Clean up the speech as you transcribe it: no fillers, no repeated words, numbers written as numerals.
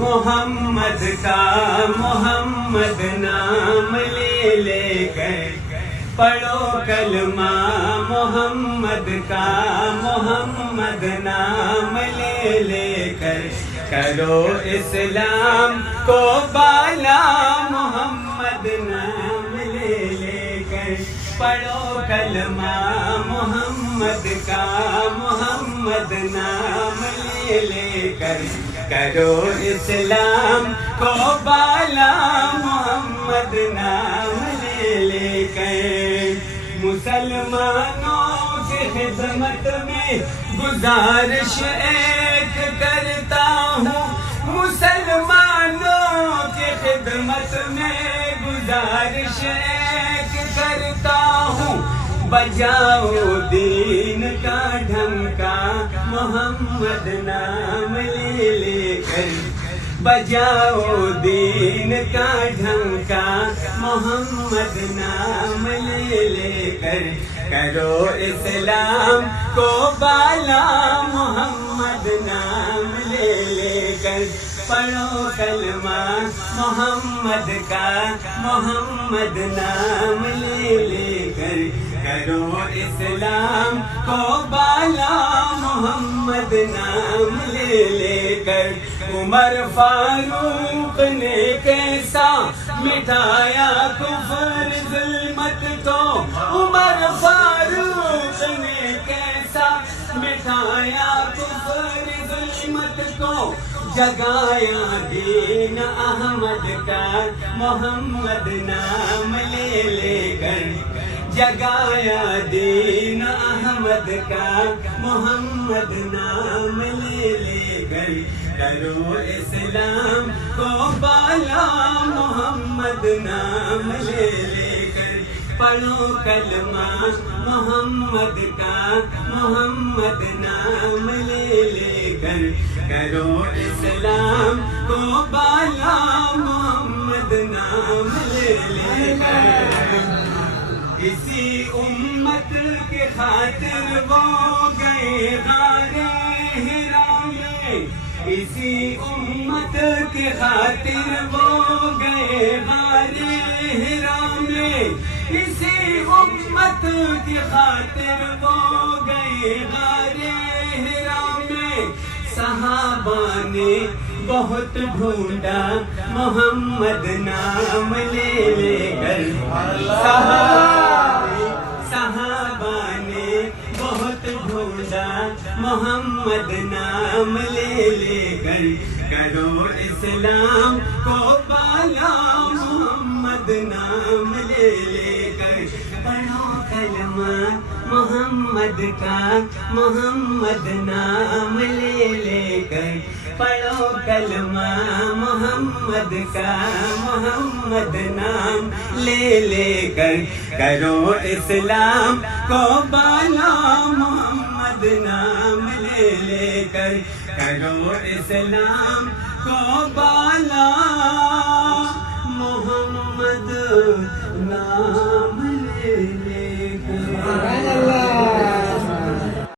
محمد کا محمد نام لے لے کر پڑھو کلمہ محمد کا محمد نام لے لے کر کرو اسلام کو بالا محمد نام لے لے کر پڑھو کلمہ محمد کا محمد نام لے لے کر کرو اسلام کو بالا محمد نام لے لے کر مسلمانوں کی خدمت میں گزارش ایک کرتا ہوں مسلمانوں کی خدمت میں گزارش ایک کرتا ہوں بجاؤ دین کا ڈھنکا محمد نام لے لے کر بجاؤ دین کا ڈھنکا محمد نام لے لے کر کرو اسلام کو بالا محمد نام لے لے کر پڑھو کلمہ محمد کا محمد نام لے لے کر کرو اسلام کو بالا محمد نام لے لے کر عمر فاروق نے کیسا مٹایا کفر ظلمت کو عمر فاروق نے کیسا مٹایا کفر ظلمت کو جگایا دین احمد کا محمد نام لے لے کر جگایا دین احمد کا محمد نام لے لے کر کرو اسلام کو بالا محمد نام لے لے کر پڑھو کلمہ محمد کا محمد نام لے لے کر کرو اسلام کو بالا محمد نام لے لے کر اسی امت کے خاطر وہ گئے غار حرا میں اسی امت کے خاطر وہ گئے غار حرا میں اسی امت کی خاطر وہ گئے غار حرا میں صحابہ نے بہت ڈھونڈا محمد نام لے لے کر صحابہ نے بہت ڈھونڈا محمد نام لے لے کر کرو اسلام کو بالا محمد نام لے لے کر پڑھو کلمہ محمد کا محمد نام لے لے کر پڑھو کلمہ محمد کا محمد نام لے لے کر کرو اسلام کو بالا محمد نام لے لے کر کرو اسلام کو بالا محمد نام